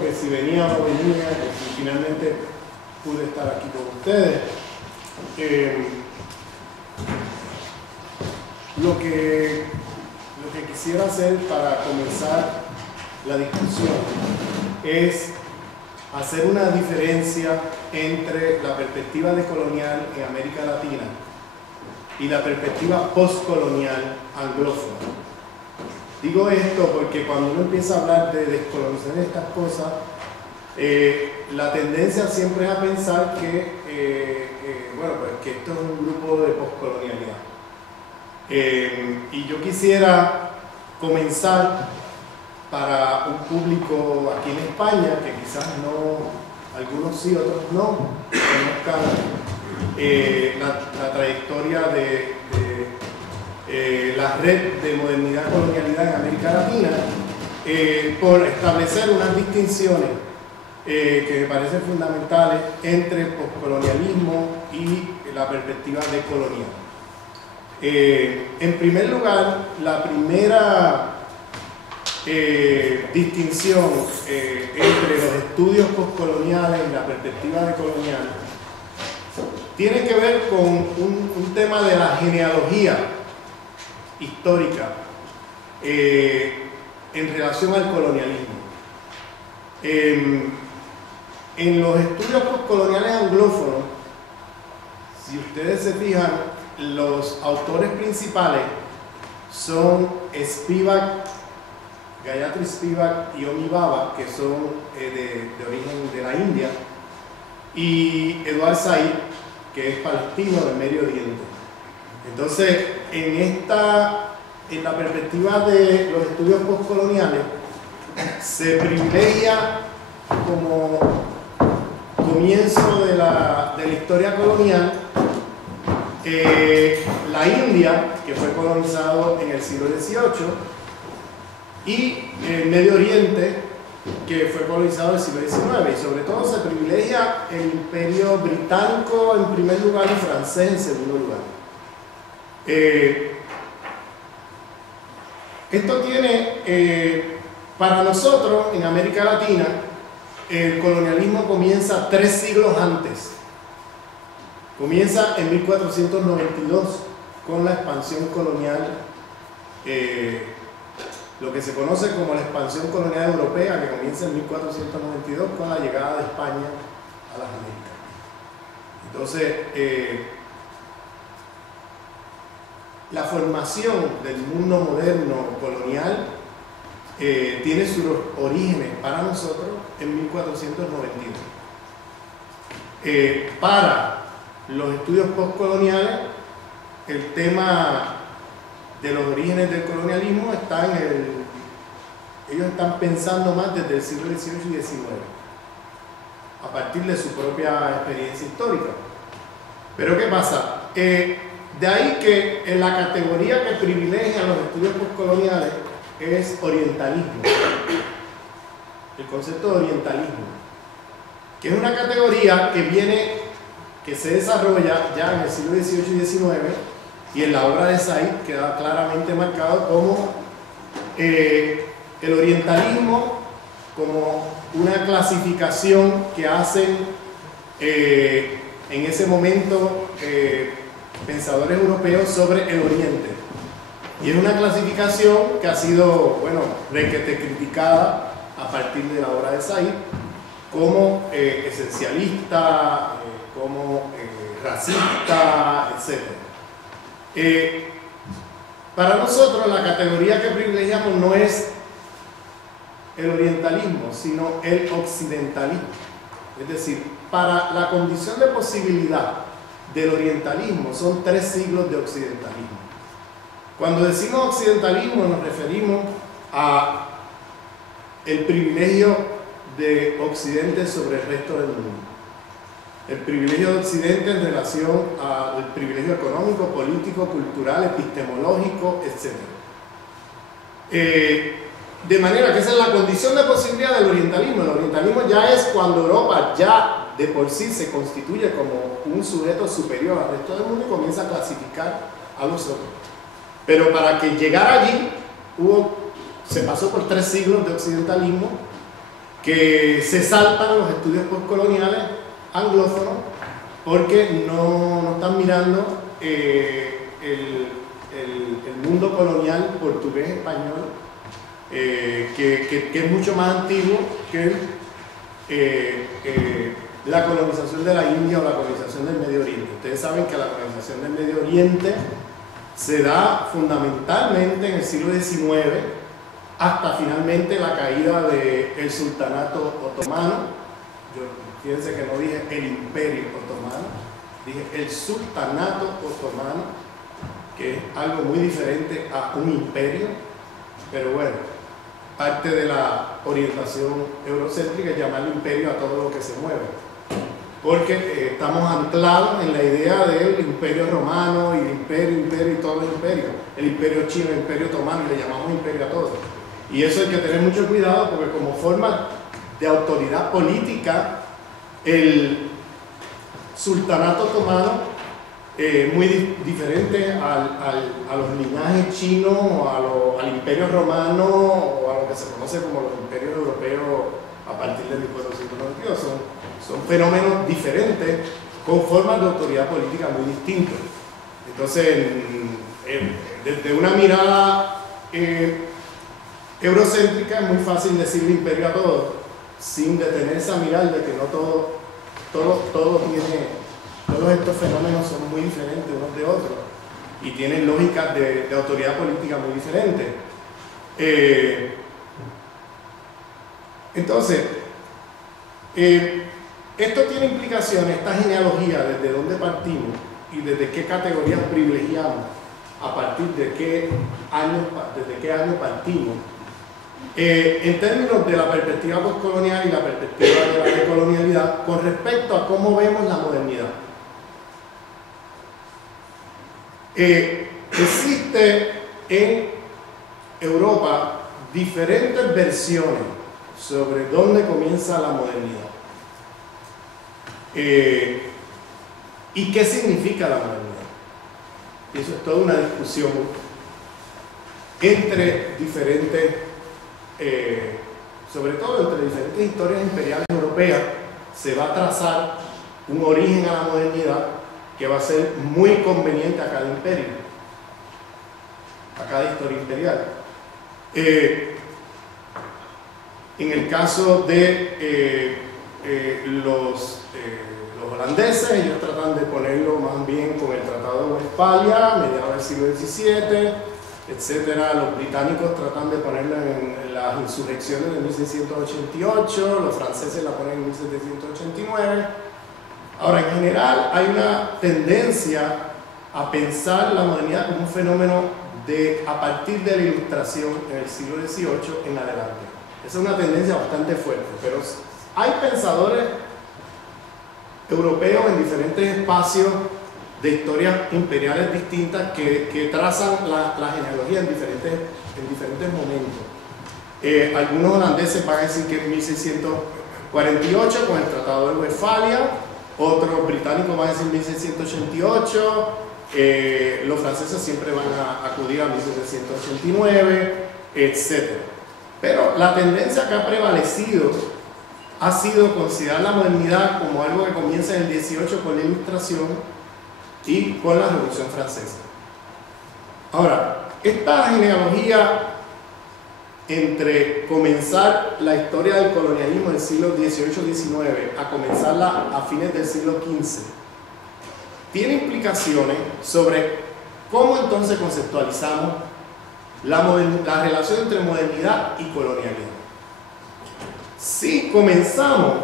que si venía o no venía, que si finalmente pude estar aquí con ustedes. Lo que quisiera hacer para comenzar la discusión es hacer una diferencia entre la perspectiva decolonial en América Latina y la perspectiva postcolonial anglófona. Digo esto porque cuando uno empieza a hablar de descolonización de estas cosas, la tendencia siempre es a pensar que, bueno, pues que esto es un grupo de postcolonialidad. Y yo quisiera comenzar para un público aquí en España, que quizás no, algunos sí, otros no, conozcan la trayectoria de la red de modernidad colonialidad en América Latina, por establecer unas distinciones que me parecen fundamentales entre el postcolonialismo y la perspectiva decolonial. En primer lugar, la primera distinción entre los estudios postcoloniales y la perspectiva decolonial tiene que ver con un tema de la genealogía histórica en relación al colonialismo. En los estudios postcoloniales anglófonos, si ustedes se fijan, los autores principales son Spivak, Gayatri Spivak y Homi Bhabha, que son de origen de la India, y Edward Said, que es palestino del Medio Oriente. Entonces, en la perspectiva de los estudios postcoloniales, se privilegia como comienzo de la historia colonial la India, que fue colonizado en el siglo XVIII, y el Medio Oriente, que fue colonizado en el siglo XIX, y sobre todo se privilegia el imperio británico en primer lugar y francés en segundo lugar. Esto tiene, para nosotros en América Latina, el colonialismo comienza 3 siglos antes. Comienza en 1492 con la expansión colonial, lo que se conoce como la expansión colonial europea, que comienza en 1492 con la llegada de España a las Américas. Entonces, la formación del mundo moderno colonial tiene sus orígenes para nosotros en 1492. Para los estudios postcoloniales, el tema de los orígenes del colonialismo está ellos están pensando más desde el siglo XVIII y XIX, a partir de su propia experiencia histórica. Pero ¿qué pasa? De ahí que en la categoría que privilegian los estudios postcoloniales es orientalismo, el concepto de orientalismo, que es una categoría que se desarrolla ya en el siglo XVIII y XIX, y en la obra de Said queda claramente marcado como el orientalismo como una clasificación que hacen en ese momento pensadores europeos sobre el Oriente. Y es una clasificación que ha sido, bueno, requete criticada a partir de la obra de Said como esencialista, como racista, etc. Para nosotros la categoría que privilegiamos no es el orientalismo, sino el occidentalismo. Es decir, para la condición de posibilidad del orientalismo son 3 siglos de occidentalismo. Cuando decimos occidentalismo nos referimos a el privilegio de Occidente sobre el resto del mundo. El privilegio de Occidente en relación al privilegio económico, político, cultural, epistemológico, etc. De manera que esa es la condición de posibilidad del orientalismo. El orientalismo ya es cuando Europa ya de por sí se constituye como un sujeto superior al resto del mundo y comienza a clasificar a los otros. Pero para que llegara allí, se pasó por 3 siglos de occidentalismo que se saltan los estudios postcoloniales anglófonos porque no están mirando el mundo colonial portugués-español, que es mucho más antiguo que la colonización de la India o la colonización del Medio Oriente. Ustedes saben que la colonización del Medio Oriente se da fundamentalmente en el siglo XIX, hasta finalmente la caída del sultanato otomano. Fíjense que no dije el imperio otomano, dije el sultanato otomano, que es algo muy diferente a un imperio, pero bueno, parte de la orientación eurocéntrica es llamarle imperio a todo lo que se mueve, porque estamos anclados en la idea del imperio romano y el imperio y todo el imperio chino, el imperio otomano, y le llamamos imperio a todo. Y eso hay que tener mucho cuidado, porque como forma de autoridad política, el sultanato otomano muy diferente a los linajes chinos o al imperio romano o a lo que se conoce como los imperios europeos a partir del 1492. Son fenómenos diferentes con formas de autoridad política muy distintas. Entonces, desde una mirada eurocéntrica es muy fácil decirle imperio a todo, sin detenerse a mirar de que no todos estos fenómenos son muy diferentes unos de otros y tienen lógicas de autoridad política muy diferentes. Entonces, esto tiene implicaciones, esta genealogía, desde dónde partimos y desde qué categorías privilegiamos, a partir de desde qué año partimos. En términos de la perspectiva postcolonial y la perspectiva de la decolonialidad con respecto a cómo vemos la modernidad. Existe en Europa diferentes versiones sobre dónde comienza la modernidad y qué significa la modernidad. Y eso es toda una discusión entre diferentes sobre todo entre diferentes historias imperiales europeas. Se va a trazar un origen a la modernidad que va a ser muy conveniente a cada imperio, a cada historia imperial. En el caso de los holandeses, ellos tratan de ponerlo más bien con el Tratado de Westfalia, mediados del siglo XVII, etcétera. Los británicos tratan de ponerla en las insurrecciones de 1688, los franceses la ponen en 1789. Ahora, en general, hay una tendencia a pensar la modernidad como un fenómeno a partir de la Ilustración en el siglo XVIII en adelante. Esa es una tendencia bastante fuerte, pero hay pensadores europeos en diferentes espacios de historias imperiales distintas que trazan la genealogía en diferentes momentos. Algunos holandeses van a decir que en 1648 con el Tratado de Westfalia, otros británicos van a decir 1688, los franceses siempre van a acudir a 1789, etc. Pero la tendencia que ha prevalecido ha sido considerar la modernidad como algo que comienza en el 18 con la Ilustración y con la Revolución Francesa. Ahora, esta genealogía entre comenzar la historia del colonialismo del siglo XVIII-XIX a comenzarla a fines del siglo XV tiene implicaciones sobre cómo entonces conceptualizamos la relación entre modernidad y colonialidad. Si comenzamos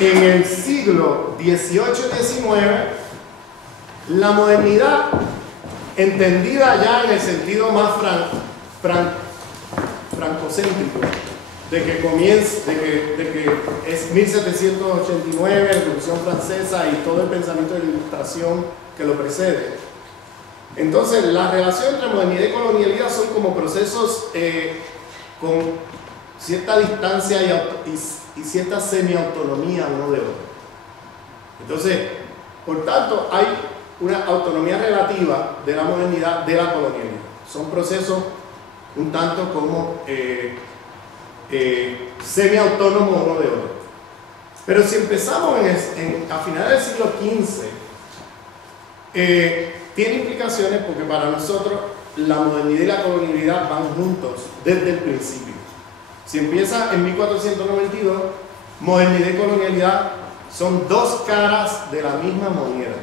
en el siglo XVIII-XIX, la modernidad, entendida ya en el sentido más francocéntrico, de que es 1789, Revolución Francesa y todo el pensamiento de la Ilustración que lo precede. Entonces, la relación entre modernidad y colonialidad son como procesos con cierta distancia y cierta semi-autonomía uno de otro. Entonces, por tanto, hay una autonomía relativa de la modernidad de la colonialidad. Son procesos un tanto como semiautónomo uno de otro. Pero si empezamos a finales del siglo XV, tiene implicaciones porque para nosotros la modernidad y la colonialidad van juntos desde el principio. Si empieza en 1492, modernidad y colonialidad son dos caras de la misma moneda.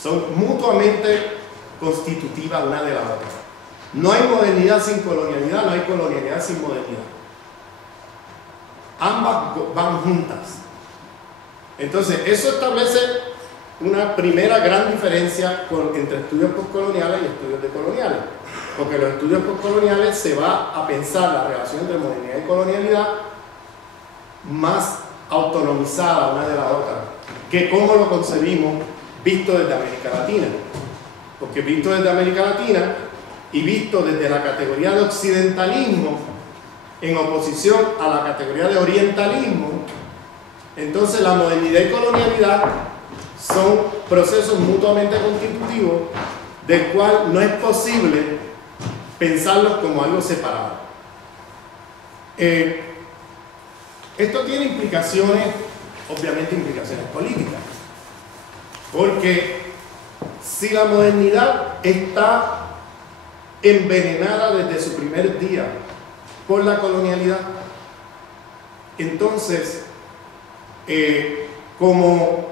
Son mutuamente constitutivas una de la otra. No hay modernidad sin colonialidad, no hay colonialidad sin modernidad. Ambas van juntas. Entonces, eso establece una primera gran diferencia entre estudios postcoloniales y estudios decoloniales. Porque los estudios postcoloniales se va a pensar la relación entre modernidad y colonialidad más autonomizada una de la otra, que cómo lo concebimos visto desde América Latina. Porque visto desde América Latina y visto desde la categoría de occidentalismo en oposición a la categoría de orientalismo, entonces la modernidad y colonialidad son procesos mutuamente constitutivos del cual no es posible pensarlos como algo separado. Esto tiene implicaciones, obviamente implicaciones políticas, porque si la modernidad está envenenada desde su primer día por la colonialidad, entonces como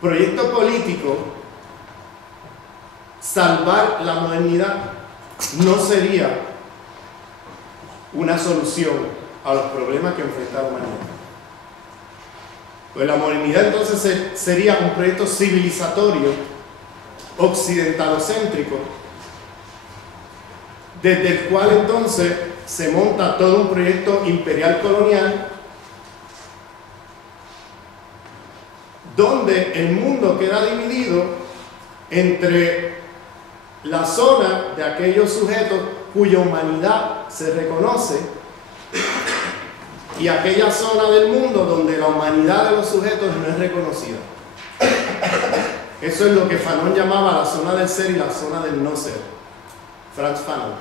proyecto político salvar la modernidad no sería una solución a los problemas que enfrenta la humanidad. Pues la modernidad entonces sería un proyecto civilizatorio occidentalocéntrico, desde el cual entonces se monta todo un proyecto imperial colonial donde el mundo queda dividido entre la zona de aquellos sujetos cuya humanidad se reconoce y aquella zona del mundo donde la humanidad de los sujetos no es reconocida. Eso es lo que Fanon llamaba la zona del ser y la zona del no ser. Frantz Fanon,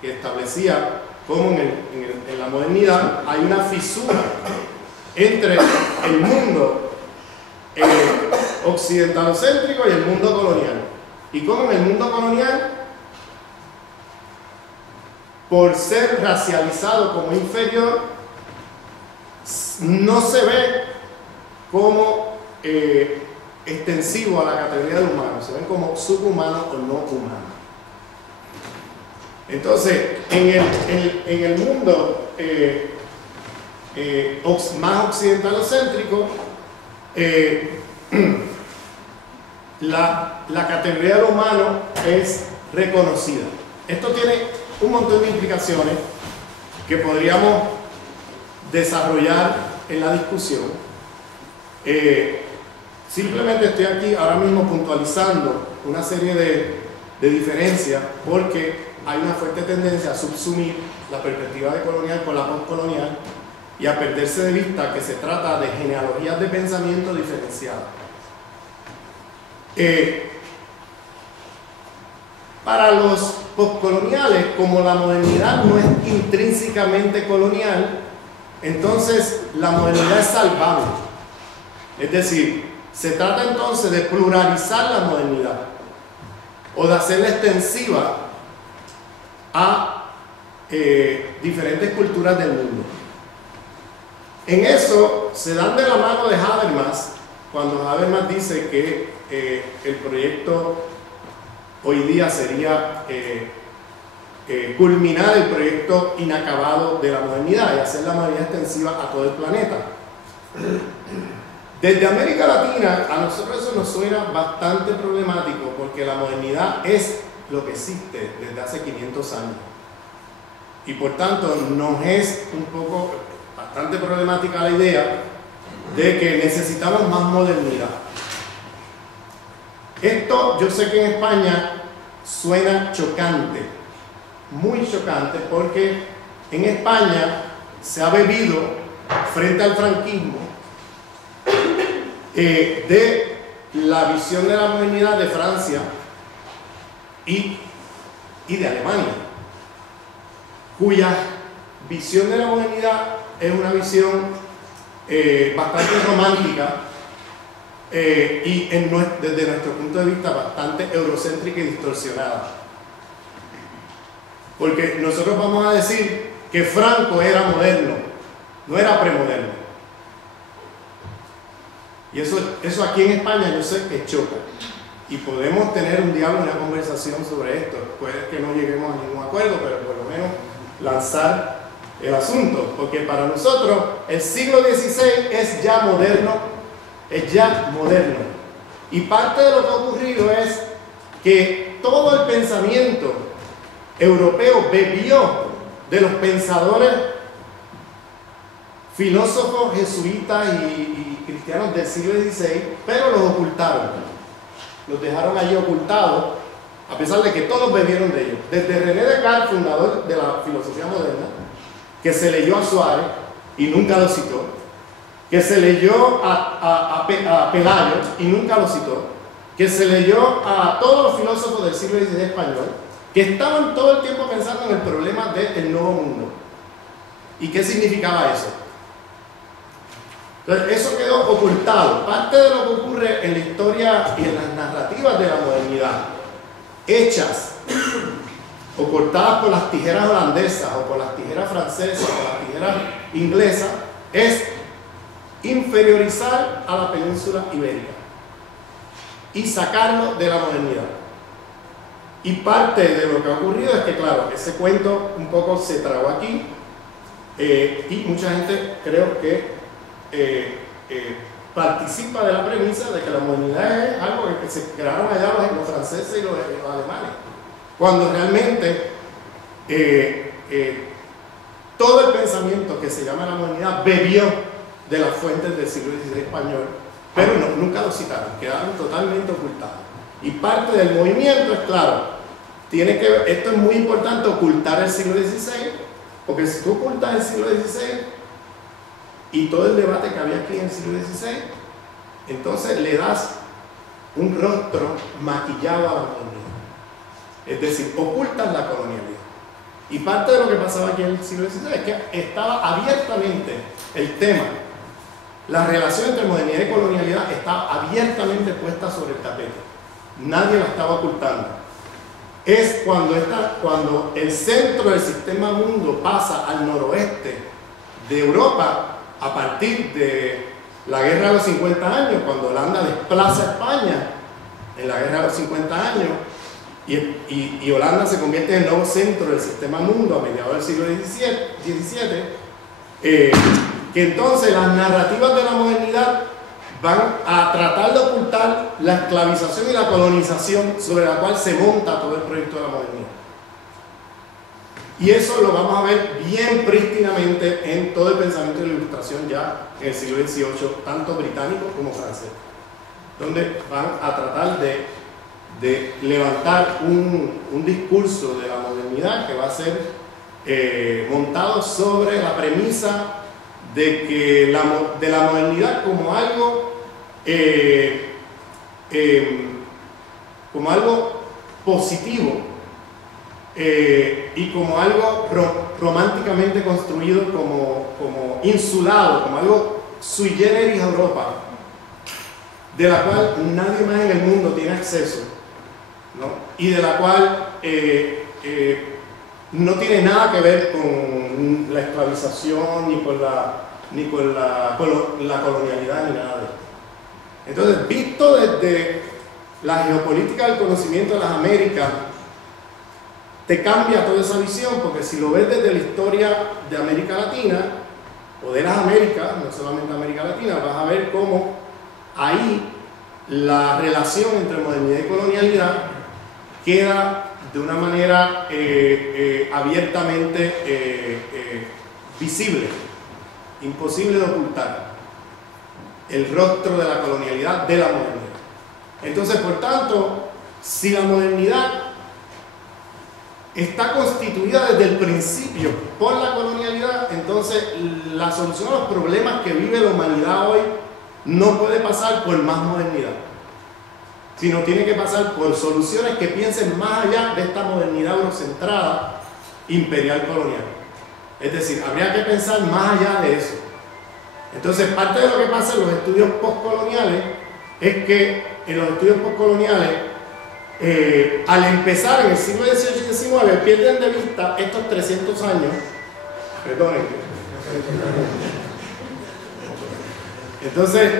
que establecía cómo en la modernidad hay una fisura entre el mundo occidentalocéntrico y el mundo colonial. Y cómo en el mundo colonial, por ser racializado como inferior, no se ve como extensivo a la categoría del humano, se ven como subhumano o no humano. Entonces, en el mundo más occidentalocéntrico, la categoría del humano es reconocida. Esto tiene un montón de implicaciones que podríamos desarrollar en la discusión. Simplemente estoy aquí ahora mismo puntualizando una serie de diferencias porque hay una fuerte tendencia a subsumir la perspectiva decolonial con la postcolonial y a perderse de vista que se trata de genealogías de pensamiento diferenciadas. Para los postcoloniales, como la modernidad no es intrínsecamente colonial, entonces la modernidad es salvable. Es decir, se trata entonces de pluralizar la modernidad o de hacerla extensiva a diferentes culturas del mundo. En eso se dan de la mano de Habermas, cuando Habermas dice que el proyecto hoy día sería culminar el proyecto inacabado de la modernidad y hacer la modernidad extensiva a todo el planeta. Desde América Latina, a nosotros eso nos suena bastante problemático porque la modernidad es lo que existe desde hace 500 años. Y por tanto, nos es un poco bastante problemática la idea de que necesitamos más modernidad. Esto yo sé que en España suena chocante, muy chocante, porque en España se ha bebido frente al franquismo de la visión de la modernidad de Francia y de Alemania. cuya visión de la modernidad es una visión bastante romántica y desde nuestro punto de vista bastante eurocéntrica y distorsionada. Porque nosotros vamos a decir que Franco era moderno, no era premoderno. Y eso aquí en España yo sé que choca. Y podemos tener un diálogo, una conversación sobre esto. Puede que no lleguemos a ningún acuerdo, pero por lo menos lanzar el asunto. Porque para nosotros el siglo XVI es ya moderno, Y parte de lo que ha ocurrido es que todo el pensamiento europeo bebió de los pensadores filósofos jesuitas y cristianos del siglo XVI, pero los ocultaron, los dejaron allí ocultados, a pesar de que todos bebieron de ellos. Desde René Descartes, fundador de la filosofía moderna, que se leyó a Suárez y nunca lo citó, que se leyó a Pelayo y nunca lo citó, que se leyó a todos los filósofos del siglo XVI español, que estaban todo el tiempo pensando en el problema del nuevo mundo. ¿Y qué significaba eso? Entonces, eso quedó ocultado. Parte de lo que ocurre en la historia y en las narrativas de la modernidad, hechas o cortadas por las tijeras holandesas o por las tijeras francesas o por las tijeras inglesas, es inferiorizar a la península ibérica y sacarlo de la modernidad. Y parte de lo que ha ocurrido es que, claro, ese cuento un poco se tragó aquí y mucha gente creo que participa de la premisa de que la modernidad es algo que se crearon allá los franceses y los alemanes, cuando realmente todo el pensamiento que se llama la modernidad bebió de las fuentes del siglo XVI español, pero nunca lo citaron, quedaron totalmente ocultados. Y parte del movimiento es claro, esto es muy importante, ocultar el siglo XVI, porque si tú ocultas el siglo XVI y todo el debate que había aquí en el siglo XVI, entonces le das un rostro maquillado a la modernidad. Es decir, ocultas la colonialidad. Y parte de lo que pasaba aquí en el siglo XVI es que estaba abiertamente el tema, la relación entre modernidad y colonialidad estaba abiertamente puesta sobre el tapete. Nadie la estaba ocultando. Es cuando el centro del sistema mundo pasa al noroeste de Europa, a partir de la Guerra de los 50 años, cuando Holanda desplaza a España en la Guerra de los 50 años, y Holanda se convierte en el nuevo centro del sistema mundo a mediados del siglo XVII, que entonces las narrativas de la modernidad van a tratar de ocultar la esclavización y la colonización sobre la cual se monta todo el proyecto de la modernidad. Y eso lo vamos a ver bien prístinamente en todo el pensamiento de la Ilustración ya en el siglo XVIII, tanto británico como francés, donde van a tratar de levantar un discurso de la modernidad que va a ser montado sobre la premisa de que de la modernidad como algo positivo y como algo románticamente construido, como insulado, como algo sui generis a Europa, de la cual nadie más en el mundo tiene acceso, ¿no? Y de la cual no tiene nada que ver con la esclavización ni con la colonialidad ni nada de esto. Entonces, visto desde la geopolítica del conocimiento de las Américas, te cambia toda esa visión, porque si lo ves desde la historia de América Latina o de las Américas, no solamente América Latina, vas a ver cómo ahí la relación entre modernidad y colonialidad queda de una manera abiertamente visible, imposible de ocultar el rostro de la colonialidad de la modernidad. Entonces, por tanto, si la modernidad está constituida desde el principio por la colonialidad, entonces la solución a los problemas que vive la humanidad hoy no puede pasar por más modernidad, sino tiene que pasar por soluciones que piensen más allá de esta modernidad eurocentrada imperial colonial. Es decir, habría que pensar más allá de eso. Entonces, parte de lo que pasa en los estudios postcoloniales es que en los estudios postcoloniales, al empezar en el siglo XVIII y XIX, pierden de vista estos 300 años, perdonen. Entonces,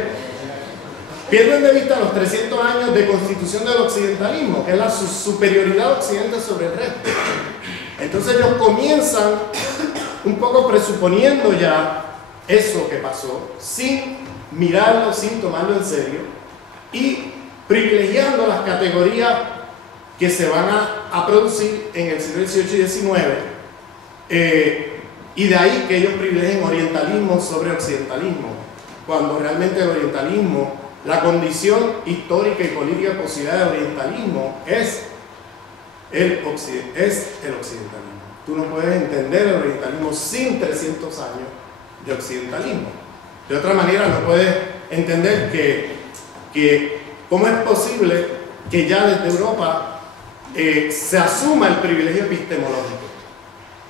pierden de vista los 300 años de constitución del occidentalismo, que es la superioridad de Occidente sobre el resto. Entonces ellos comienzan un poco presuponiendo ya eso que pasó, sin mirarlo, sin tomarlo en serio, y privilegiando las categorías que se van a producir en el siglo XVIII y XIX, y de ahí que ellos privilegien orientalismo sobre occidentalismo, cuando realmente el orientalismo, la condición histórica y política de posibilidad del orientalismo es el occidentalismo. Tú no puedes entender el orientalismo sin 300 años de occidentalismo. De otra manera no puedes entender que cómo es posible que ya desde Europa se asuma el privilegio epistemológico.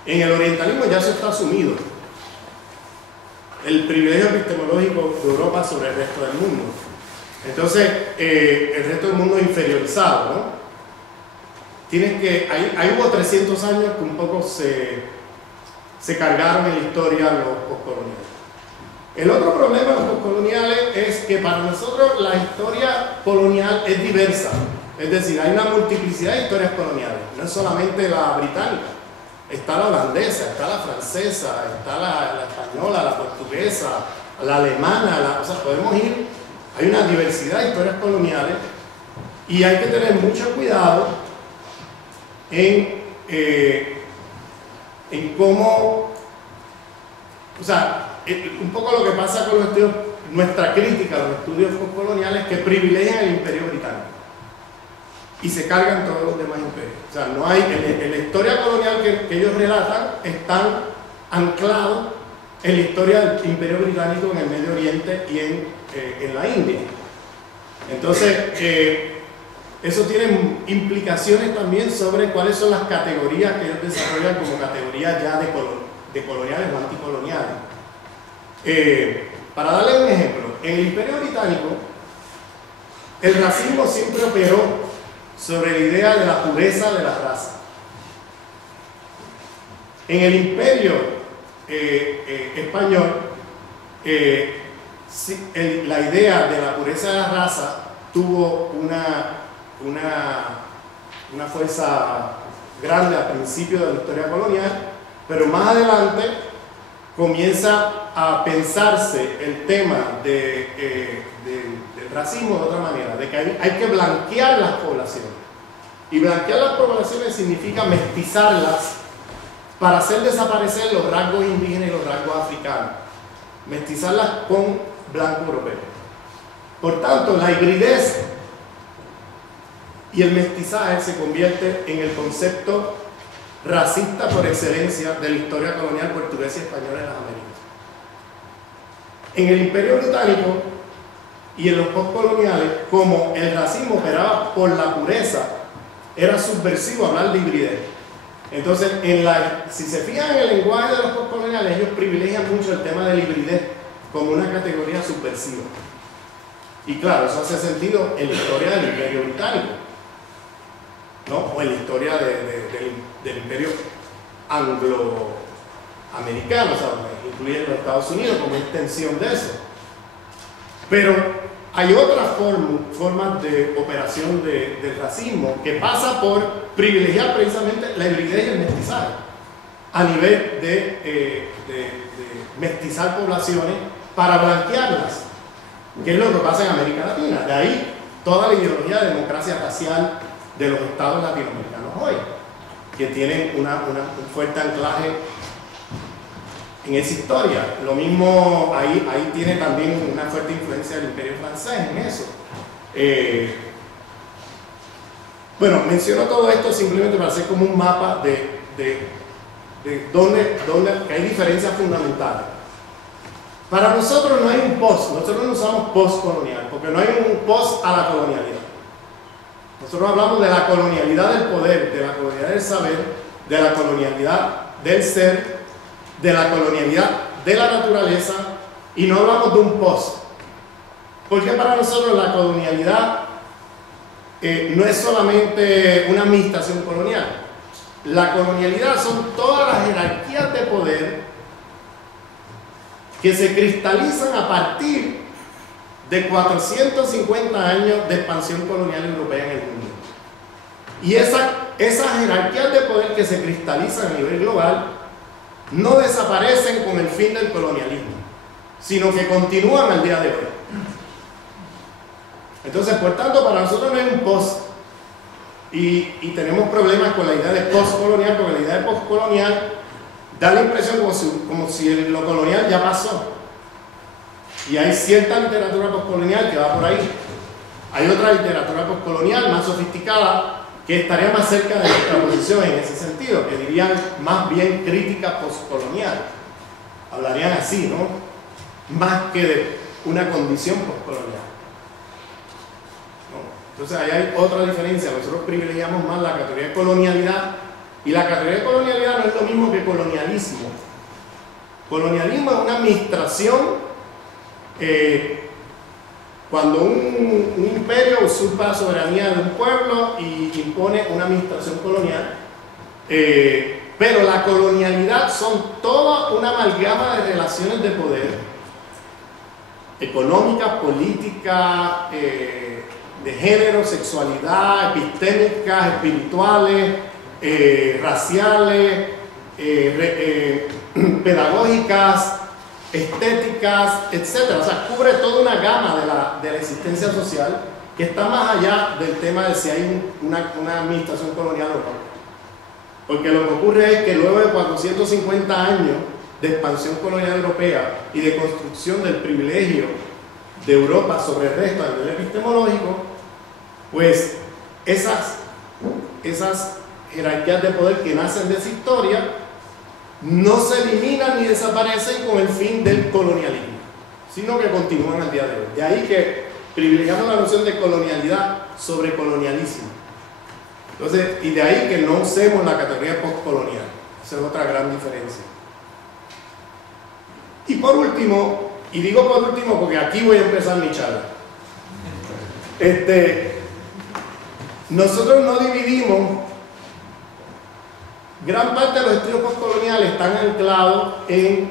En el orientalismo ya eso está asumido, el privilegio epistemológico de Europa sobre el resto del mundo. Entonces, el resto del mundo es inferiorizado, ¿no? Ahí hubo 300 años que un poco se cargaron en la historia los postcoloniales. El otro problema de los postcoloniales es que para nosotros la historia colonial es diversa. Es decir, hay una multiplicidad de historias coloniales, no es solamente la británica. Está la holandesa, está la francesa, está la española, la portuguesa, la alemana, o sea, podemos ir, hay una diversidad de historias coloniales y hay que tener mucho cuidado en cómo, o sea, un poco lo que pasa con los estudios, nuestra crítica a los estudios postcoloniales que privilegian el imperio británico y se cargan todos los demás imperios. O sea, no hay, en la historia colonial que ellos relatan están anclados en la historia del imperio británico en el Medio Oriente y en la India. Entonces, eso tiene implicaciones también sobre cuáles son las categorías que ellos desarrollan como categorías ya de coloniales o anticoloniales. Para darle un ejemplo, en el imperio británico, el racismo siempre operó sobre la idea de la pureza de la raza. En el imperio español, la idea de la pureza de la raza tuvo una fuerza grande al principio de la historia colonial, pero más adelante comienza a pensarse el tema del racismo de otra manera, de que hay que blanquear las poblaciones. Y blanquear las poblaciones significa mestizarlas para hacer desaparecer los rasgos indígenas y los rasgos africanos. Mestizarlas con blanco europeo. Por tanto, la hibridez y el mestizaje se convierte en el concepto racista por excelencia de la historia colonial portuguesa y española en las Américas. En el Imperio Británico y en los postcoloniales, como el racismo operaba por la pureza, era subversivo hablar de hibridez. Entonces, si se fijan en el lenguaje de los postcoloniales, ellos privilegian mucho el tema de la hibridez como una categoría subversiva. Y claro, eso hace sentido en la historia del Imperio Británico, ¿no? O en la historia del Imperio angloamericano, o sea, incluye los Estados Unidos como extensión de eso. Pero hay otras formas de operación del racismo que pasa por privilegiar precisamente la hibridez y el mestizaje a nivel de mestizar poblaciones para blanquearlas, que es lo que pasa en América Latina. De ahí toda la ideología de democracia racial de los estados latinoamericanos hoy, que tienen un fuerte anclaje en esa historia. Lo mismo, ahí tiene también una fuerte influencia del Imperio francés en eso. Bueno, menciono todo esto simplemente para hacer como un mapa de dónde que hay diferencias fundamentales. Para nosotros no hay un post, nosotros no usamos post-colonial, porque no hay un post a la colonialidad. Nosotros hablamos de la colonialidad del poder, de la colonialidad del saber, de la colonialidad del ser, de la colonialidad de la naturaleza, y no hablamos de un post. Porque para nosotros la colonialidad no es solamente una administración colonial. La colonialidad son todas las jerarquías de poder que se cristalizan a partir de 450 años de expansión colonial europea en el mundo. Y esas jerarquías de poder que se cristalizan a nivel global no desaparecen con el fin del colonialismo, sino que continúan al día de hoy. Entonces, por tanto, para nosotros no hay un post, y tenemos problemas con la idea de postcolonial, porque la idea de postcolonial da la impresión como si lo colonial ya pasó. Y hay cierta literatura postcolonial que va por ahí. Hay otra literatura postcolonial más sofisticada que estaría más cerca de nuestra posición en ese sentido, que dirían más bien crítica postcolonial. Hablarían así, ¿no? Más que de una condición postcolonial. Entonces ahí hay otra diferencia. Nosotros privilegiamos más la categoría de colonialidad, y la categoría de colonialidad no es lo mismo que colonialismo. Colonialismo es una administración cuando un imperio usurpa la soberanía de un pueblo y impone una administración colonial, pero la colonialidad son toda una amalgama de relaciones de poder económicas, políticas, de género, sexualidad, epistémicas, espirituales, raciales, pedagógicas, estéticas, etc. O sea, cubre toda una gama de la existencia social que está más allá del tema de si hay una administración colonial o no. Porque lo que ocurre es que luego de 450 años de expansión colonial europea y de construcción del privilegio de Europa sobre el resto a nivel epistemológico, pues esas jerarquías de poder que nacen de esa historia no se eliminan ni desaparecen con el fin del colonialismo, sino que continúan al día de hoy. De ahí que privilegiamos la noción de colonialidad sobre colonialismo. Entonces, y de ahí que no usemos la categoría postcolonial. Esa es otra gran diferencia. Y por último, y digo por último porque aquí voy a empezar mi charla, nosotros no dividimos. Gran parte de los estudios postcoloniales están anclados en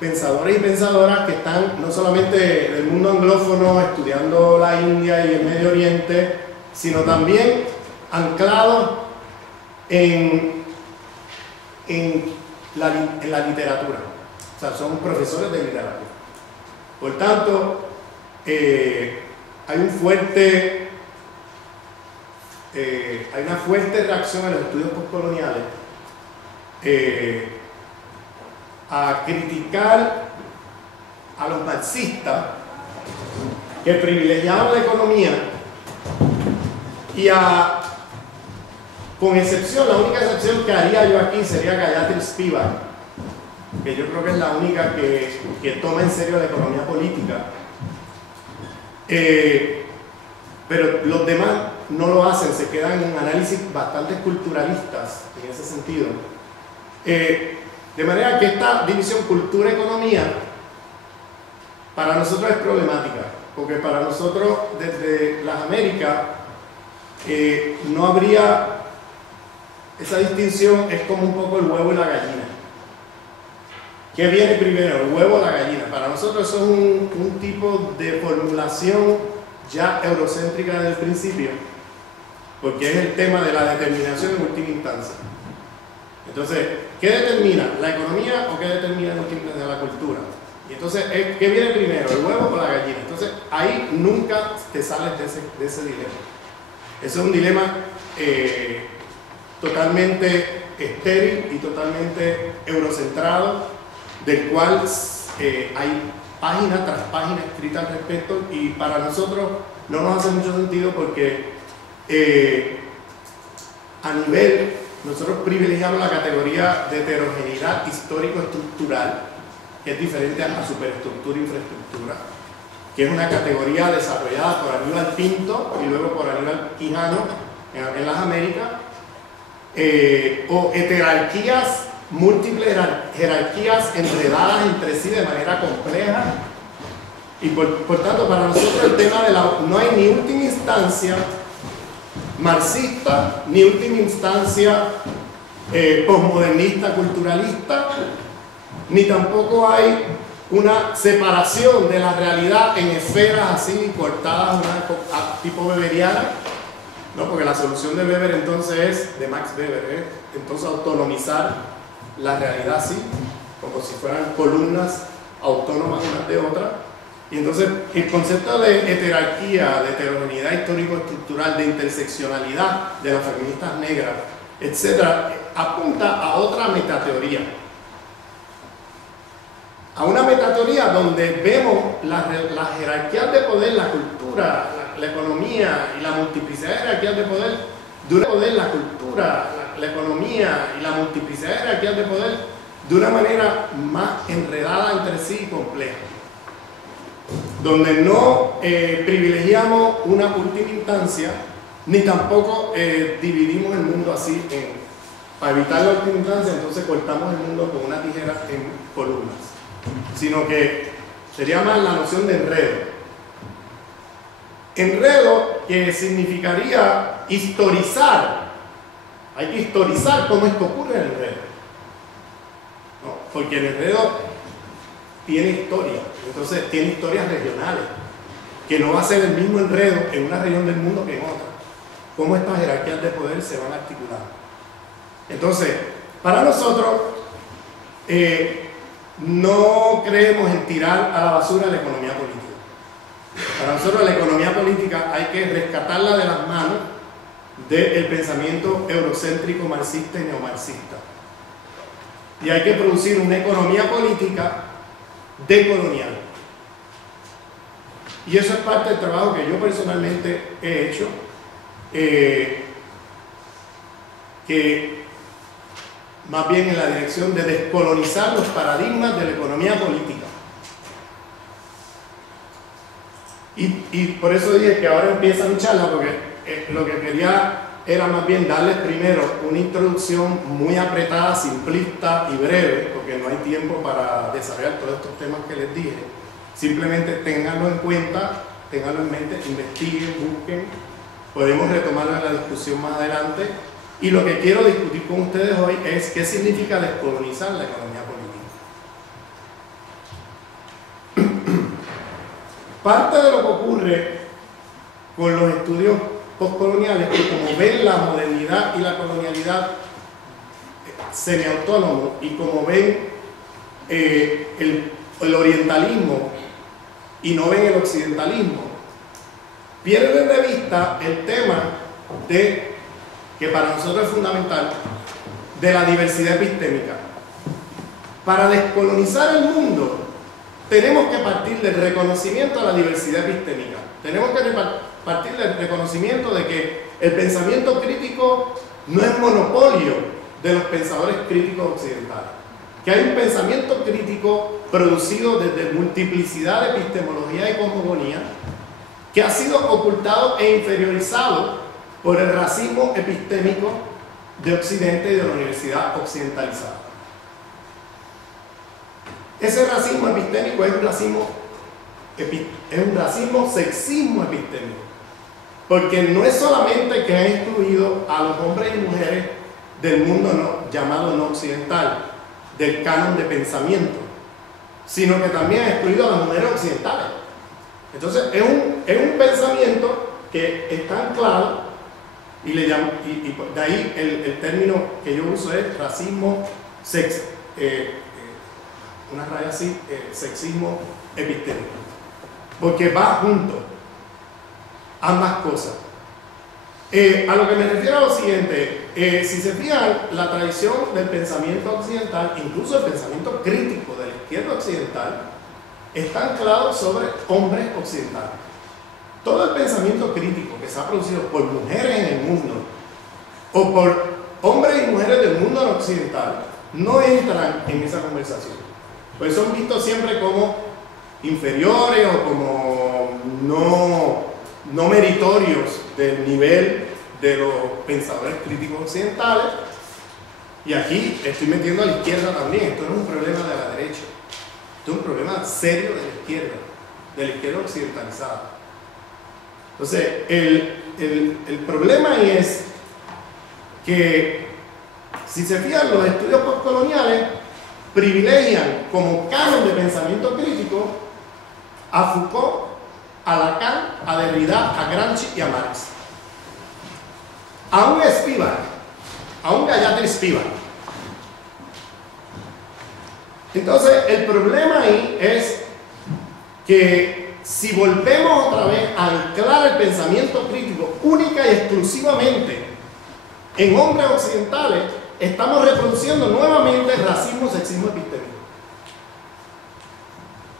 pensadores y pensadoras que están no solamente del mundo anglófono estudiando la India y el Medio Oriente, sino también anclados en la literatura. O sea, son profesores de literatura. Por tanto, hay una fuerte reacción a los estudios postcoloniales a criticar a los marxistas que privilegiaban la economía y con excepción, la única excepción que haría yo aquí sería Gayatri Spivak, que yo creo que es la única que toma en serio la economía política, pero los demás no lo hacen, se quedan en análisis bastante culturalistas en ese sentido. De manera que esta división cultura-economía para nosotros es problemática, porque para nosotros desde las Américas no habría esa distinción, es como un poco el huevo y la gallina. ¿Qué viene primero, el huevo o la gallina? Para nosotros eso es un tipo de formulación ya eurocéntrica desde el principio, porque es el tema de la determinación en última instancia. Entonces, ¿qué determina? ¿La economía o qué determina en última instancia la cultura? Y entonces, ¿qué viene primero, el huevo o la gallina? Entonces, ahí nunca te sales de ese dilema. Ese es un dilema totalmente estéril y totalmente eurocentrado, del cual hay página tras página escrita al respecto, y para nosotros no nos hace mucho sentido porque a nivel, nosotros privilegiamos la categoría de heterogeneidad histórico-estructural, que es diferente a la superestructura e infraestructura, que es una categoría desarrollada por Aníbal Pinto y luego por Aníbal Quijano en las Américas, o heterarquías, múltiples jerarquías enredadas entre sí de manera compleja. Y por tanto, para nosotros el tema de no hay ni última instancia marxista, ni última instancia posmodernista, culturalista, ni tampoco hay una separación de la realidad en esferas así cortadas, tipo weberiana, ¿no? Porque la solución de Weber entonces es, de Max Weber, entonces autonomizar la realidad así, como si fueran columnas autónomas unas de otras. Y entonces el concepto de heterarquía, de heterogeneidad histórico-estructural, de interseccionalidad de las feministas negras, etc., apunta a otra metateoría. A una metateoría donde vemos las jerarquías de poder, la cultura, la economía y la multiplicidad de jerarquías de poder, la cultura, la economía y la multiplicidad de jerarquías de poder de una manera más enredada entre sí y compleja, donde no privilegiamos una última instancia, ni tampoco dividimos el mundo así para evitar la última instancia, entonces cortamos el mundo con una tijera en columnas, sino que sería más la noción de enredo. Enredo que significaría historizar. Hay que historizar cómo es que ocurre el enredo, ¿no? Porque el enredo tiene historia, entonces tiene historias regionales, que no va a ser el mismo enredo en una región del mundo que en otra. Cómo estas jerarquías de poder se van articulando. Entonces, para nosotros, no creemos en tirar a la basura la economía política. Para nosotros la economía política hay que rescatarla de las manos del pensamiento eurocéntrico marxista y neomarxista. Y hay que producir una economía política decolonial. Y eso es parte del trabajo que yo personalmente he hecho, que más bien en la dirección de descolonizar los paradigmas de la economía política. Y por eso dije que ahora empieza mi charla, porque lo que quería era más bien darles primero una introducción muy apretada, simplista y breve, porque no hay tiempo para desarrollar todos estos temas que les dije. Simplemente ténganlo en cuenta, ténganlo en mente, investiguen, busquen, podemos retomarlo en la discusión más adelante. Y lo que quiero discutir con ustedes hoy es qué significa descolonizar la economía política. Parte de lo que ocurre con los estudios postcoloniales es que como ven la modernidad y la colonialidad semiautónomos y como ven el orientalismo y no ven el occidentalismo, pierden de vista el tema que para nosotros es fundamental, de la diversidad epistémica. Para descolonizar el mundo tenemos que partir del reconocimiento de la diversidad epistémica. Tenemos que partir del reconocimiento de que el pensamiento crítico no es monopolio de los pensadores críticos occidentales, que hay un pensamiento crítico producido desde multiplicidad de epistemología y cosmogonía que ha sido ocultado e inferiorizado por el racismo epistémico de Occidente y de la universidad occidentalizada. Ese racismo epistémico es un racismo sexismo epistémico, porque no es solamente que ha excluido a los hombres y mujeres del mundo llamado no occidental, del canon de pensamiento, sino que también ha excluido a las mujeres occidentales. Entonces es un pensamiento que está anclado y le llamo, y de ahí el término que yo uso es racismo una raya así, sexismo epistémico, porque va junto ambas cosas. A lo que me refiero a lo siguiente, si se fijan, la tradición del pensamiento occidental, incluso el pensamiento crítico de la izquierda occidental, está anclado sobre hombres occidentales. Todo el pensamiento crítico que se ha producido por mujeres en el mundo o por hombres y mujeres del mundo no occidental no entran en esa conversación, pues son vistos siempre como inferiores o como no meritorios del nivel de los pensadores críticos occidentales, y aquí estoy metiendo a la izquierda también. Esto no es un problema de la derecha, esto es un problema serio de la izquierda occidentalizada. Entonces, el problema ahí es que, si se fijan, los estudios postcoloniales privilegian como canon de pensamiento crítico a Foucault, a Lacan, a Derrida, a Gramsci y a Marx. A un Spivak, a un Gayatri Spivak. Entonces, el problema ahí es que si volvemos otra vez a anclar el pensamiento crítico única y exclusivamente en hombres occidentales, estamos reproduciendo nuevamente racismo, sexismo epistémico.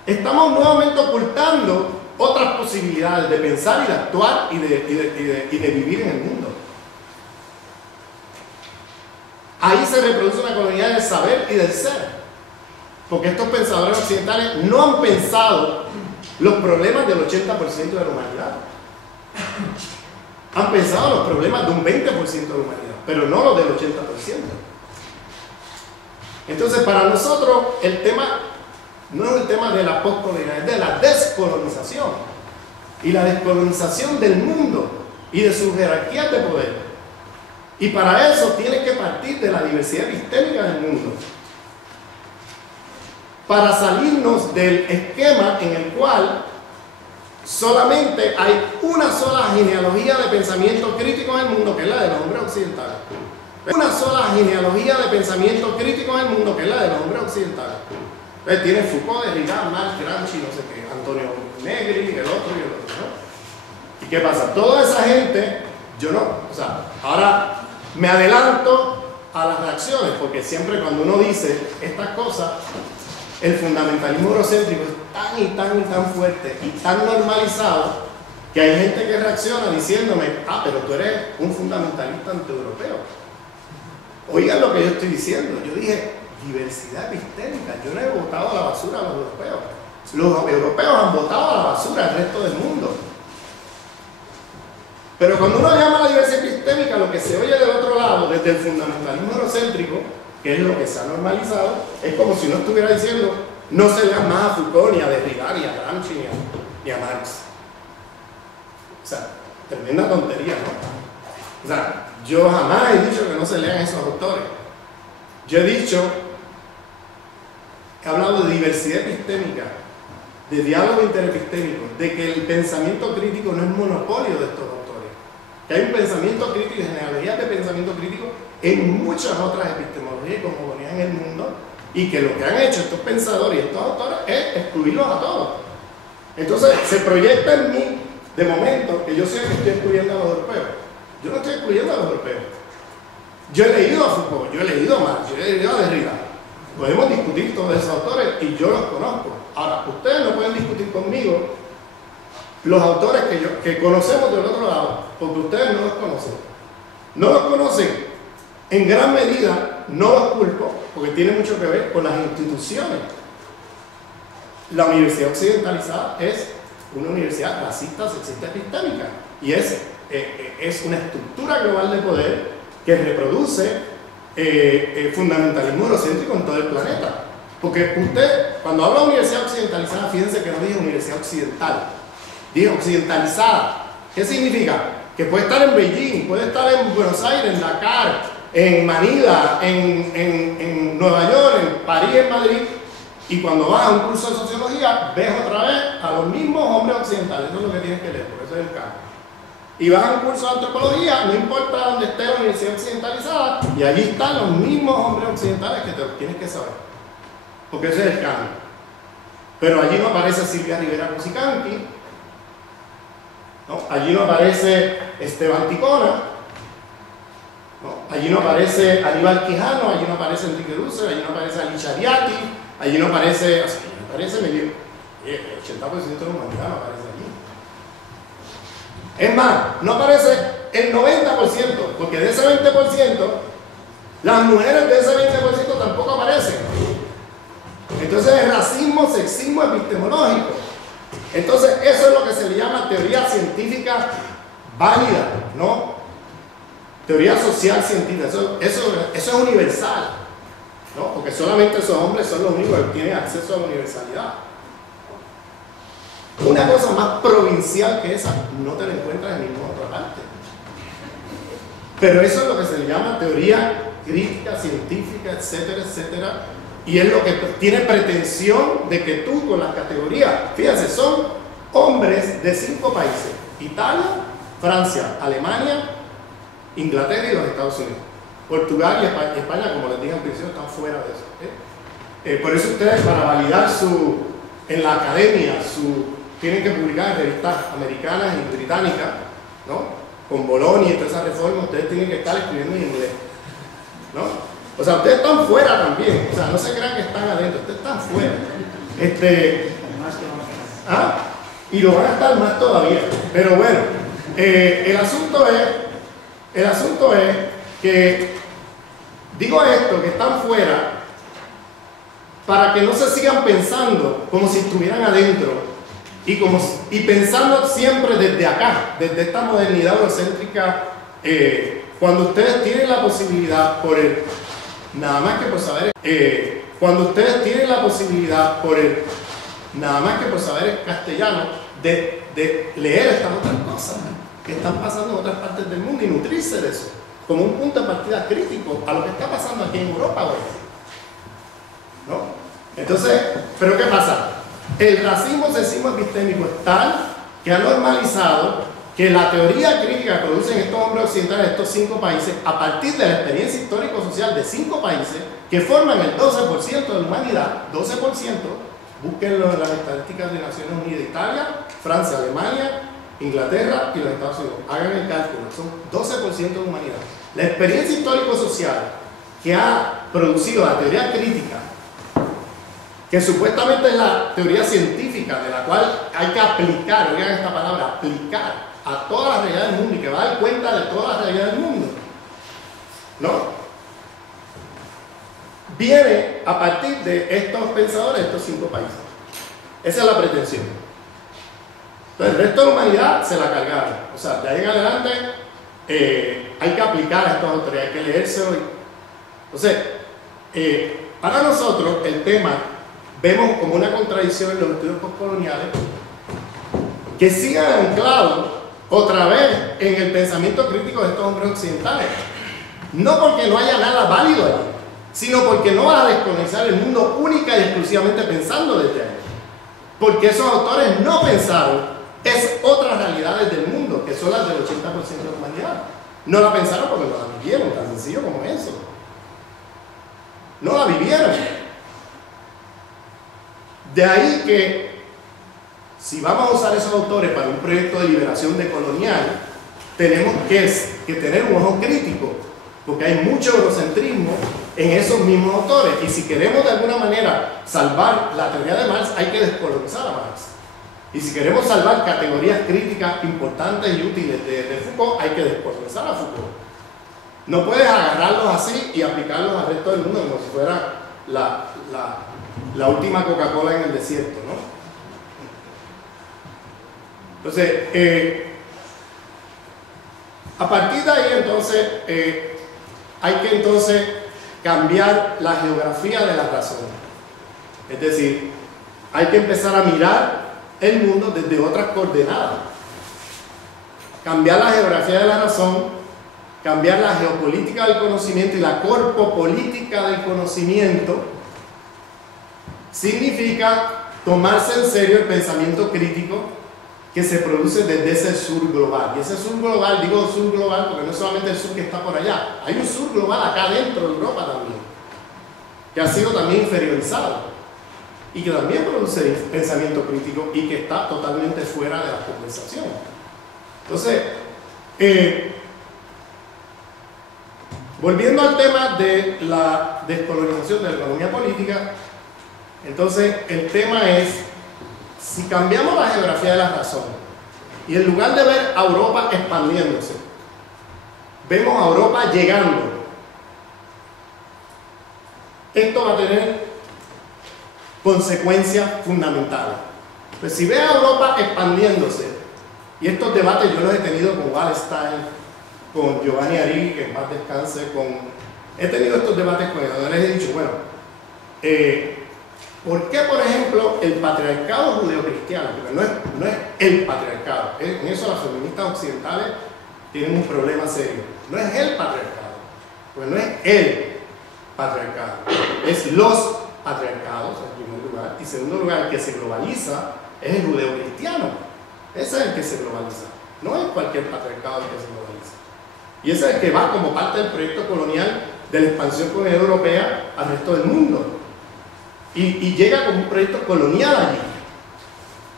Estamos nuevamente ocultando otras posibilidades de pensar y de actuar y de vivir en el mundo. Ahí se reproduce una colonialidad del saber y del ser, porque estos pensadores occidentales no han pensado los problemas del 80% de la humanidad. Han pensado los problemas de un 20% de la humanidad, pero no los del 80%. Entonces, para nosotros, el tema no es el tema de la postcolonialidad, es de la descolonización. Y la descolonización del mundo y de sus jerarquías de poder. Y para eso tiene que partir de la diversidad epistémica del mundo. Para salirnos del esquema en el cual solamente hay una sola genealogía de pensamiento crítico en el mundo, que es la de los hombres occidentales. Una sola genealogía de pensamiento crítico en el mundo, que es la de los hombres occidentales. Entonces tiene Foucault, Derrida, Marx, Gramsci, no sé qué, Antonio Negri, el otro y el otro, ¿no? ¿Y qué pasa? Toda esa gente, yo no, o sea, ahora me adelanto a las reacciones, porque siempre cuando uno dice estas cosas, el fundamentalismo eurocéntrico es tan fuerte y tan normalizado que hay gente que reacciona diciéndome, pero tú eres un fundamentalista antieuropeo. Oigan lo que yo estoy diciendo. Yo dije diversidad epistémica. Yo no he votado a la basura a los europeos. Los europeos han votado a la basura al resto del mundo. Pero cuando uno llama a la diversidad epistémica, lo que se oye del otro lado, desde el fundamentalismo eurocéntrico, que es lo que se ha normalizado, es como si uno estuviera diciendo, no se lean más a Foucault, ni a Derrida, ni a Gramsci, ni a Marx. O sea, tremenda tontería, ¿no? O sea, yo jamás he dicho que no se lean esos autores. Yo he dicho, he hablado de diversidad epistémica, de diálogo interepistémico, de que el pensamiento crítico no es monopolio de estos autores, que hay un pensamiento crítico y genealogías de pensamiento crítico en muchas otras epistemologías y cosmogonías en el mundo, y que lo que han hecho estos pensadores y estos autores es excluirlos a todos. Entonces se proyecta en mí, de momento, que yo sé que estoy excluyendo a los europeos. Yo no estoy excluyendo a los europeos. Yo he leído a Foucault, yo he leído a Marx, yo he leído a Derrida. Podemos discutir todos esos autores y yo los conozco. Ahora, ustedes no pueden discutir conmigo los autores que conocemos del otro lado, porque ustedes no los conocen. No los conocen. En gran medida, no los culpo, porque tiene mucho que ver con las instituciones. La universidad occidentalizada es una universidad racista, sexista, epistémica, y es una estructura global de poder que reproduce fundamentalismo eurocéntrico en todo el planeta. Porque usted, cuando habla de universidad occidentalizada, fíjense que no dice universidad occidental, dice occidentalizada. ¿Qué significa? Que puede estar en Beijing, puede estar en Buenos Aires, en Dakar, en Manila, en Nueva York, en París, en Madrid, y cuando vas a un curso de sociología, ves otra vez a los mismos hombres occidentales. Eso es lo que tienes que leer, porque eso es el campo. Y vas a un curso de antropología, no importa dónde esté la universidad occidentalizada, y allí están los mismos hombres occidentales que te los tienes que saber, porque ese es el cambio. Pero allí no aparece Silvia Rivera Cusicanqui, ¿no? Allí no aparece Esteban Ticona, ¿no? Allí no aparece Aníbal Quijano, allí no aparece Enrique Dussel, allí no aparece Ali Shariati, allí no aparece, o sea, allí no aparece medio, el 80% de la humanidad no aparece allí. Es más, no aparece el 90%, porque de ese 20%, las mujeres de ese 20% tampoco aparecen. Entonces es racismo, sexismo epistemológico. Entonces eso es lo que se le llama teoría científica válida, ¿no? teoría social científica, eso es universal, ¿no? Porque solamente esos hombres son los únicos que tienen acceso a la universalidad. Una cosa más provincial que esa no te la encuentras en ninguna otra parte. Pero eso es lo que se le llama teoría crítica, científica, etcétera, etcétera. Y es lo que tiene pretensión de que tú con las categorías, fíjense, son hombres de 5 países: Italia, Francia, Alemania, Inglaterra y los Estados Unidos. Portugal y España, como les dije al principio, están fuera de eso. Por eso ustedes, para validar en la academia, tienen que publicar en revistas americanas y británicas, ¿no? Con Bologna y toda esa reforma, ustedes tienen que estar escribiendo en inglés, ¿no? O sea, ustedes están fuera también, o sea, no se crean que están adentro, ustedes están fuera. Y lo van a estar más todavía. Pero bueno, el asunto es que digo esto, que están fuera, para que no se sigan pensando como si estuvieran adentro y pensando siempre desde acá, desde esta modernidad eurocéntrica, cuando ustedes tienen la posibilidad nada más que por saber castellano, de leer estas otras cosas que están pasando en otras partes del mundo y nutrirse de eso, como un punto de partida crítico a lo que está pasando aquí en Europa hoy, ¿no? Entonces, ¿pero qué pasa? El racismo sexismo epistémico es tal que ha normalizado que la teoría crítica que producen estos hombres occidentales de estos 5 países, a partir de la experiencia histórico-social de 5 países que forman el 12% de la humanidad, 12%, búsquenlo en las estadísticas de Naciones Unidas: Italia, Francia, Alemania, Inglaterra y los Estados Unidos. Hagan el cálculo, son 12% de la humanidad. La experiencia histórico-social que ha producido la teoría crítica, que supuestamente es la teoría científica de la cual hay que aplicar, oigan esta palabra, aplicar a toda la realidad del mundo y que va a dar cuenta de toda la realidad del mundo, ¿no? Viene a partir de estos pensadores de estos 5 países. Esa es la pretensión. Entonces, el resto de la humanidad se la cargaron. O sea, de ahí en adelante hay que aplicar a estos autores, hay que leérselo. Entonces, para nosotros el tema vemos como una contradicción en los estudios postcoloniales que sigan anclados otra vez en el pensamiento crítico de estos hombres occidentales. No porque no haya nada válido allí, sino porque no vas a descolonizar el mundo única y exclusivamente pensando desde ahí. Porque esos autores no pensaron otras realidades del mundo, que son las del 80% de la humanidad. No la pensaron porque no la vivieron, tan sencillo como eso. No la vivieron. De ahí que, si vamos a usar esos autores para un proyecto de liberación decolonial, tenemos que tener un ojo crítico, porque hay mucho eurocentrismo en esos mismos autores. Y si queremos de alguna manera salvar la teoría de Marx, hay que descolonizar a Marx. Y si queremos salvar categorías críticas importantes y útiles de Foucault, hay que descolonizar a Foucault. No puedes agarrarlos así y aplicarlos al resto del mundo como si fuera la última Coca-Cola en el desierto, ¿no? Entonces, a partir de ahí entonces hay que cambiar la geografía de la razón. Es decir, hay que empezar a mirar el mundo desde otras coordenadas. Cambiar la geografía de la razón, cambiar la geopolítica del conocimiento y la corpopolítica del conocimiento significa tomarse en serio el pensamiento crítico que se produce desde ese sur global. Y ese sur global, digo sur global porque no es solamente el sur que está por allá, hay un sur global acá dentro de Europa también, que ha sido también inferiorizado y que también produce pensamiento crítico y que está totalmente fuera de la conversación. Entonces, volviendo al tema de la descolonización de la economía política, entonces el tema es, si cambiamos la geografía de la razón y en lugar de ver a Europa expandiéndose, vemos a Europa llegando, esto va a tener consecuencias fundamentales. Pues si ve a Europa expandiéndose, y estos debates yo los he tenido con Wallenstein, con Giovanni Arrighi, que en paz descanse, he tenido estos debates con ellos, les he dicho, bueno, ¿por qué, por ejemplo, el patriarcado judeocristiano? Porque no es el patriarcado, en eso las feministas occidentales tienen un problema serio, no es el patriarcado, porque no es el patriarcado, es los patriarcados en primer lugar, y en segundo lugar, el que se globaliza es el judeocristiano, ese es el que se globaliza, no es cualquier patriarcado el que se globaliza, y ese es el que va como parte del proyecto colonial de la expansión colonial europea al resto del mundo, y llega como un proyecto colonial allí.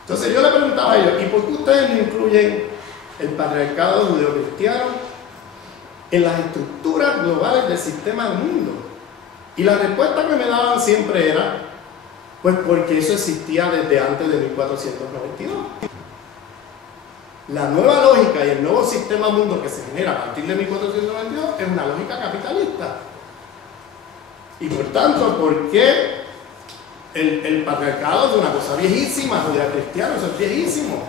Entonces yo le preguntaba a ellos, ¿y por qué ustedes no incluyen el patriarcado judeocristiano en las estructuras globales del sistema del mundo? Y la respuesta que me daban siempre era, pues porque eso existía desde antes de 1492. La nueva lógica y el nuevo sistema mundo que se genera a partir de 1492 es una lógica capitalista. Y por tanto, ¿por qué el patriarcado es una cosa viejísima, judeocristiano? Eso es viejísimo,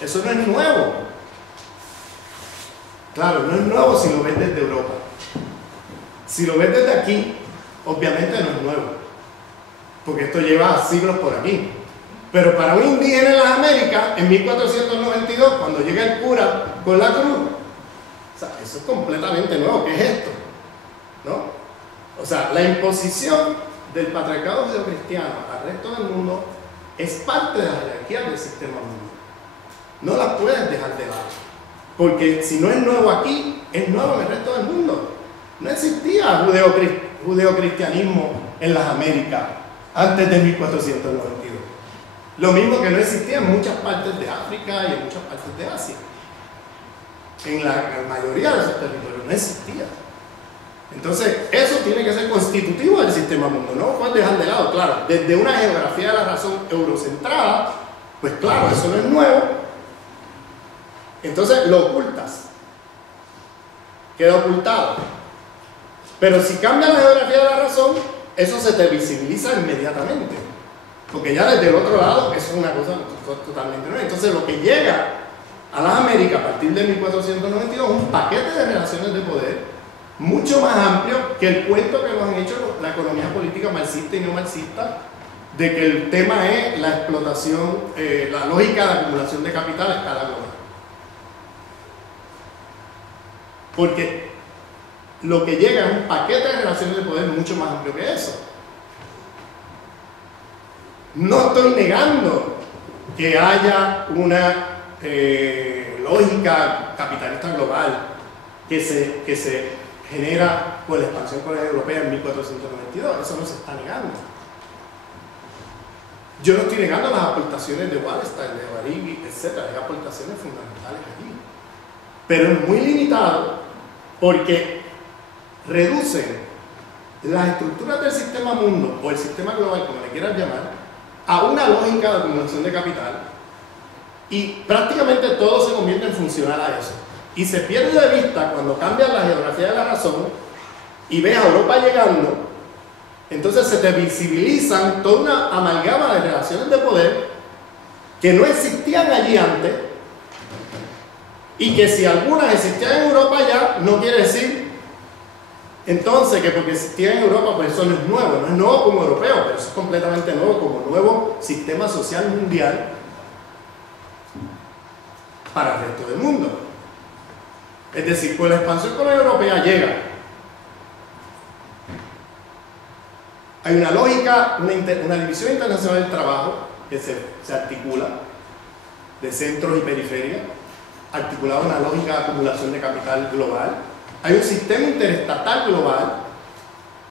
eso no es nuevo. Claro, no es nuevo si lo ves desde Europa. Si lo ves desde aquí, obviamente no es nuevo, porque esto lleva siglos por aquí. Pero para un indígena en las Américas, en 1492, cuando llega el cura con la cruz, o sea, eso es completamente nuevo. ¿Qué es esto? ¿No? O sea, la imposición del patriarcado judeocristiano al resto del mundo es parte de la jerarquía del sistema mundo. No la puedes dejar de lado, porque si no es nuevo aquí, es nuevo en el resto del mundo. No existía judeocristianismo en las Américas antes de 1492. Lo mismo que no existía en muchas partes de África y en muchas partes de Asia. En la mayoría de esos territorios no existía. Entonces, eso tiene que ser constitutivo del sistema mundo, no lo puedes dejar de lado, claro. Desde una geografía de la razón eurocentrada, pues claro, eso no es nuevo. Entonces, lo ocultas. Queda ocultado. Pero si cambias la geografía de la razón, eso se te visibiliza inmediatamente. Porque ya desde el otro lado, eso es una cosa totalmente nueva. Entonces, lo que llega a las Américas a partir de 1492 es un paquete de relaciones de poder mucho más amplio que el cuento que nos han hecho la economía política marxista y no marxista, de que el tema es la explotación, la lógica de acumulación de capital a escala global. Porque lo que llega es un paquete de relaciones de poder mucho más amplio que eso. No estoy negando que haya una lógica capitalista global que se genera con la expansión colonial europea en 1492, eso no se está negando. Yo no estoy negando las aportaciones de Wallerstein, de Arrighi, etc. Hay aportaciones fundamentales allí, pero es muy limitado porque reducen las estructuras del sistema mundo o el sistema global, como le quieras llamar, a una lógica de acumulación de capital, y prácticamente todo se convierte en funcional a eso. Y se pierde de vista cuando cambias la geografía de la razón y ves a Europa llegando, entonces se te visibilizan toda una amalgama de relaciones de poder que no existían allí antes, y que si algunas existían en Europa ya, no quiere decir entonces que porque existían en Europa, pues eso no es nuevo como europeo, pero eso es completamente nuevo como nuevo sistema social mundial para el resto del mundo. Es decir, con la expansión colonial europea llega. Hay una lógica, una división internacional del trabajo que se articula de centros y periferias, articulada una lógica de acumulación de capital global. Hay un sistema interestatal global